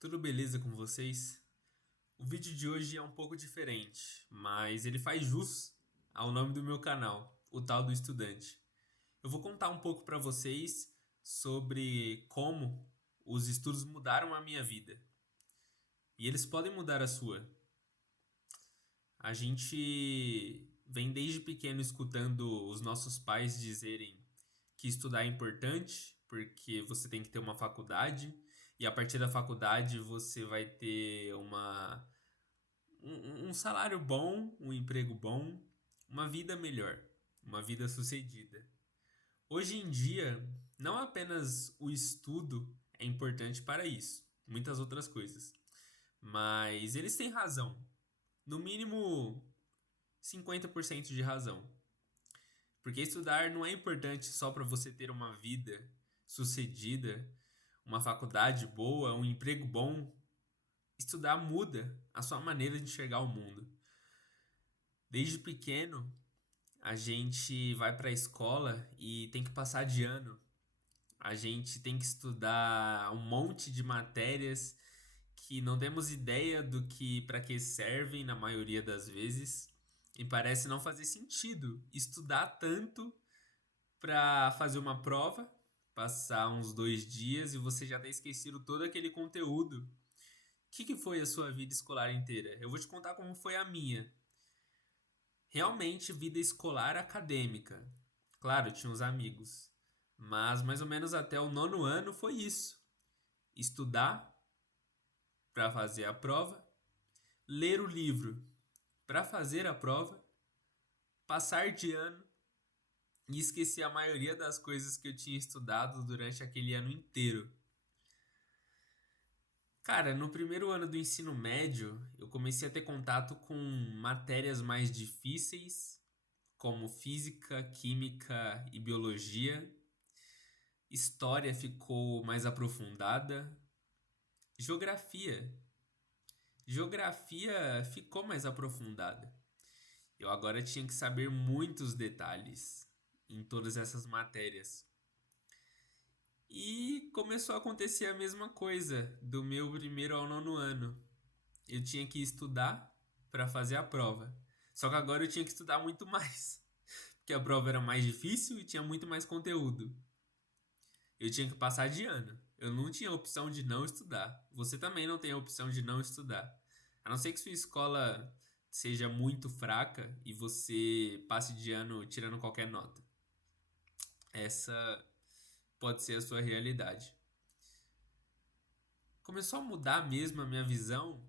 Tudo beleza com vocês? O vídeo de hoje é um pouco diferente, mas ele faz jus ao nome do meu canal, o tal do estudante. Eu vou contar um pouco para vocês sobre como os estudos mudaram a minha vida. E eles podem mudar a sua. A gente vem desde pequeno escutando os nossos pais dizerem que estudar é importante, porque você tem que ter uma faculdade, e a partir da faculdade você vai ter um salário bom, um emprego bom, uma vida melhor, uma vida sucedida. Hoje em dia, não apenas o estudo é importante para isso, muitas outras coisas, mas eles têm razão. No mínimo 50% de razão. Porque estudar não é importante só para você ter uma vida sucedida, uma faculdade boa, um emprego bom. Estudar muda a sua maneira de enxergar o mundo. Desde pequeno, a gente vai para a escola e tem que passar de ano. A gente tem que estudar um monte de matérias que não temos ideia do que para que servem na maioria das vezes. E parece não fazer sentido estudar tanto para fazer uma prova, passar uns 2 dias e você já ter esquecido todo aquele conteúdo. Que foi a sua vida escolar inteira? Eu vou te contar como foi a minha. Realmente, vida escolar acadêmica. Claro, tinha os amigos. Mas mais ou menos até o nono ano foi isso. Estudar para fazer a prova, ler o livro para fazer a prova, passar de ano e esquecer a maioria das coisas que eu tinha estudado durante aquele ano inteiro. Cara, no primeiro ano do ensino médio, eu comecei a ter contato com matérias mais difíceis, como física, química e biologia. História ficou mais aprofundada. Geografia. Geografia ficou mais aprofundada. Eu agora tinha que saber muitos detalhes em todas essas matérias. E começou a acontecer a mesma coisa do meu primeiro ao nono ano. Eu tinha que estudar para fazer a prova. Só que agora eu tinha que estudar muito mais, porque a prova era mais difícil e tinha muito mais conteúdo. Eu tinha que passar de ano. Eu não tinha a opção de não estudar. Você também não tem a opção de não estudar. A não ser que sua escola seja muito fraca e você passe de ano tirando qualquer nota. Essa pode ser a sua realidade. Começou a mudar mesmo a minha visão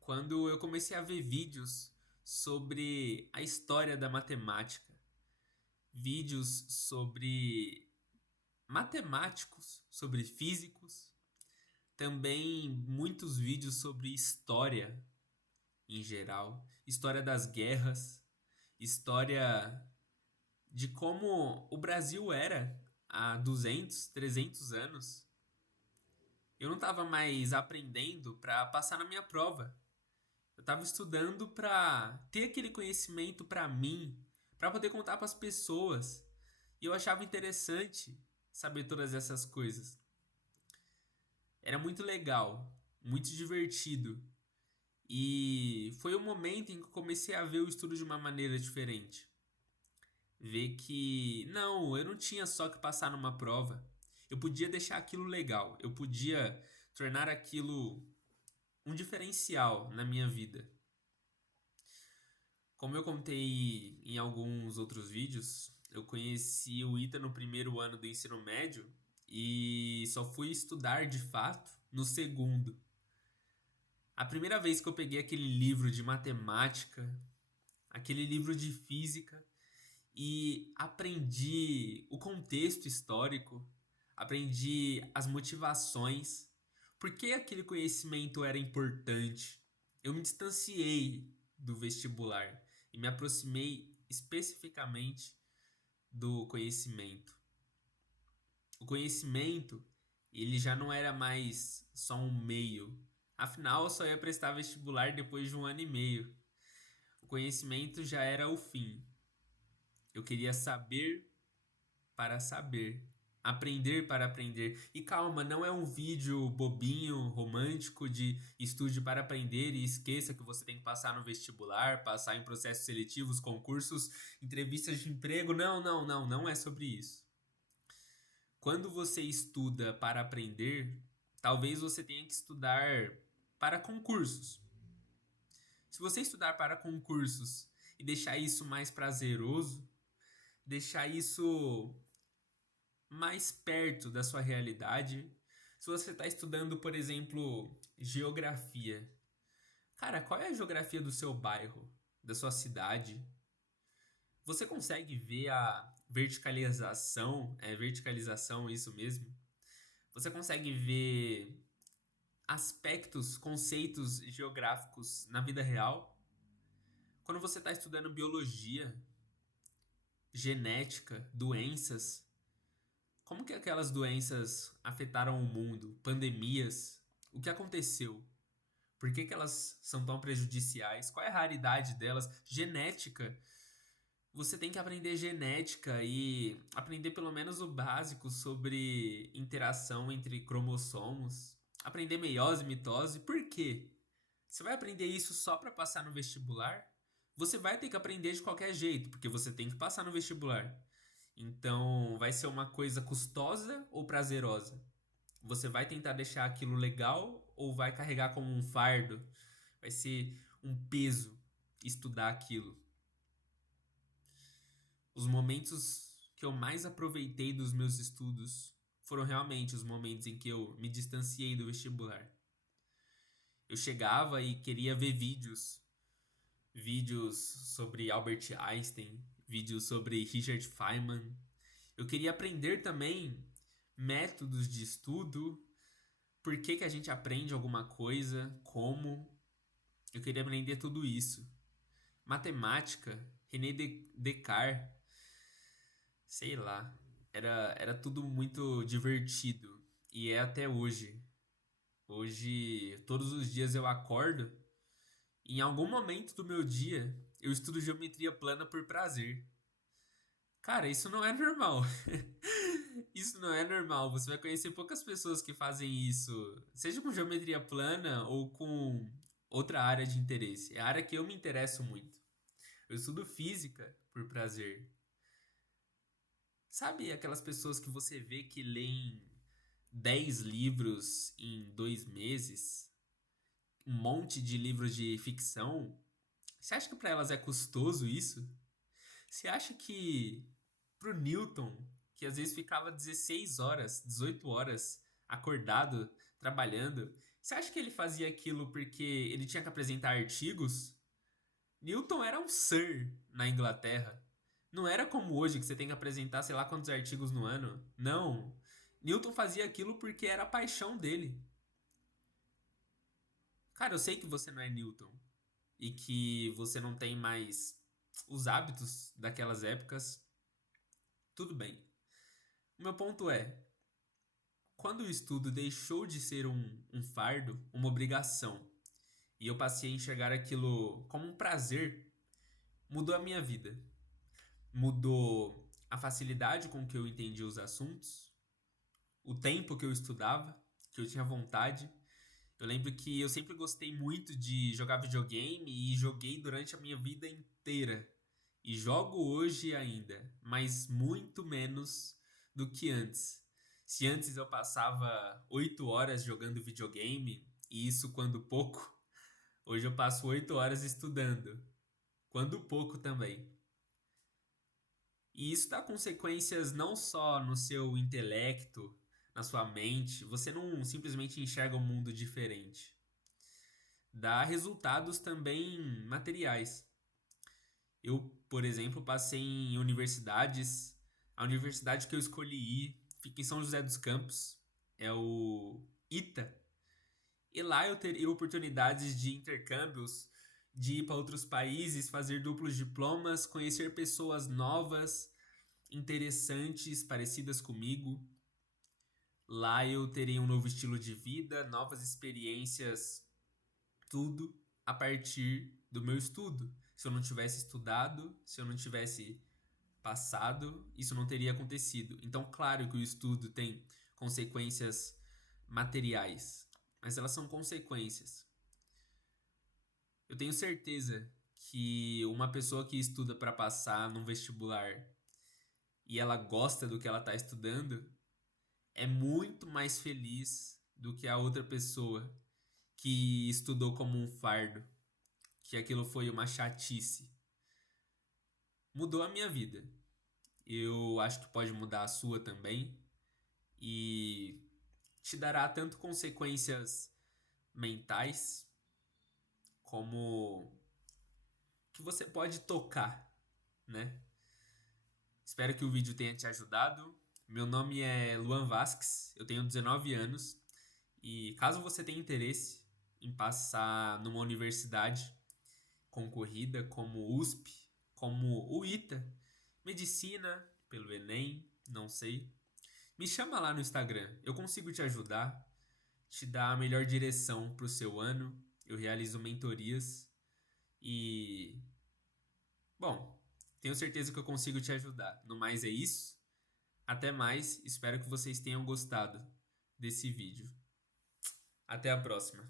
quando eu comecei a ver vídeos sobre a história da matemática, vídeos sobre matemáticos, sobre físicos, também muitos vídeos sobre história em geral, história das guerras, história de como o Brasil era há 200, 300 anos. Eu não estava mais aprendendo para passar na minha prova. Eu estava estudando para ter aquele conhecimento para mim, para poder contar para as pessoas. E eu achava interessante saber todas essas coisas. Era muito legal, muito divertido. E foi o momento em que eu comecei a ver o estudo de uma maneira diferente. Ver que, não, eu não tinha só que passar numa prova. Eu podia deixar aquilo legal. Eu podia tornar aquilo um diferencial na minha vida. Como eu contei em alguns outros vídeos, eu conheci o ITA no primeiro ano do ensino médio e só fui estudar de fato no segundo. A primeira vez que eu peguei aquele livro de matemática, aquele livro de física e aprendi o contexto histórico, aprendi as motivações, por que aquele conhecimento era importante. Eu me distanciei do vestibular e me aproximei especificamente do conhecimento. O conhecimento, ele já não era mais só um meio. Afinal, eu só ia prestar vestibular depois de 1 ano e meio. O conhecimento já era o fim. Eu queria saber para saber, Aprender para aprender. E calma, não é um vídeo bobinho, romântico de estude para aprender e esqueça que você tem que passar no vestibular, passar em processos seletivos, concursos, entrevistas de emprego. Não, não, não, não é sobre isso. Quando você estuda para aprender, talvez você tenha que estudar para concursos. Se você estudar para concursos e deixar isso mais prazeroso, deixar isso mais perto da sua realidade. Se você está estudando, por exemplo, geografia. Cara, qual é a geografia do seu bairro, da sua cidade? Você consegue ver a verticalização? É verticalização isso mesmo? Você consegue ver aspectos, conceitos geográficos na vida real? Quando você está estudando biologia, genética, doenças, como que aquelas doenças afetaram o mundo? Pandemias? O que aconteceu? Por que que elas são tão prejudiciais? Qual é a raridade delas? Genética. Você tem que aprender genética e aprender pelo menos o básico sobre interação entre cromossomos. Aprender meiose e mitose. Por quê? Você vai aprender isso só para passar no vestibular? Você vai ter que aprender de qualquer jeito, porque você tem que passar no vestibular. Então, vai ser uma coisa custosa ou prazerosa? Você vai tentar deixar aquilo legal ou vai carregar como um fardo? Vai ser um peso estudar aquilo. Os momentos que eu mais aproveitei dos meus estudos foram realmente os momentos em que eu me distanciei do vestibular. Eu chegava e queria ver vídeos sobre Albert Einstein, vídeos sobre Richard Feynman. Eu queria aprender também métodos de estudo, por que que a gente aprende alguma coisa, como. Eu queria aprender tudo isso. Matemática, Descartes, sei lá. Era tudo muito divertido. E é até hoje. Hoje, todos os dias eu acordo e em algum momento do meu dia eu estudo geometria plana por prazer. Cara, isso não é normal. Isso não é normal. Você vai conhecer poucas pessoas que fazem isso, seja com geometria plana ou com outra área de interesse. É a área que eu me interesso muito. Eu estudo física por prazer. Sabe aquelas pessoas que você vê que leem 10 livros em 2 meses? Um monte de livros de ficção? Você acha que para elas é custoso isso? Você acha que pro Newton, que às vezes ficava 16 horas, 18 horas acordado, trabalhando, você acha que ele fazia aquilo porque ele tinha que apresentar artigos? Newton era um Sir na Inglaterra. Não era como hoje que você tem que apresentar sei lá quantos artigos no ano. Não. Newton fazia aquilo porque era a paixão dele. Cara, eu sei que você não é Newton e que você não tem mais os hábitos daquelas épocas. Tudo bem. O meu ponto é, quando o estudo deixou de ser um fardo, uma obrigação, e eu passei a enxergar aquilo como um prazer, mudou a minha vida. Mudou a facilidade com que eu entendia os assuntos, o tempo que eu estudava, que eu tinha vontade. Eu lembro que eu sempre gostei muito de jogar videogame e joguei durante a minha vida inteira. E jogo hoje ainda, mas muito menos do que antes. Se antes eu passava 8 horas jogando videogame, e isso quando pouco, hoje eu passo 8 horas estudando, quando pouco também. E isso dá consequências não só no seu intelecto, na sua mente, você não simplesmente enxerga um mundo diferente. Dá resultados também materiais. Eu, por exemplo, passei em universidades. A universidade que eu escolhi ir fica em São José dos Campos, é o ITA. E lá eu teria oportunidades de intercâmbios, de ir para outros países, fazer duplos diplomas, conhecer pessoas novas, interessantes, parecidas comigo. Lá eu terei um novo estilo de vida, novas experiências, tudo a partir do meu estudo. Se eu não tivesse estudado, se eu não tivesse passado, isso não teria acontecido. Então, claro que o estudo tem consequências materiais, mas elas são consequências. Eu tenho certeza que uma pessoa que estuda para passar num vestibular e ela gosta do que ela está estudando é muito mais feliz do que a outra pessoa que estudou como um fardo, que aquilo foi uma chatice. Mudou a minha vida. Eu acho que pode mudar a sua também e te dará tanto consequências mentais como que você pode tocar, né? Espero que o vídeo tenha te ajudado. Meu nome é Luan Vasques, eu tenho 19 anos e caso você tenha interesse em passar numa universidade concorrida como USP, como o ITA, medicina, pelo Enem, não sei, me chama lá no Instagram, eu consigo te ajudar, te dar a melhor direção para o seu ano, eu realizo mentorias e, bom, tenho certeza que eu consigo te ajudar. No mais é isso. Até mais. Espero que vocês tenham gostado desse vídeo. Até a próxima.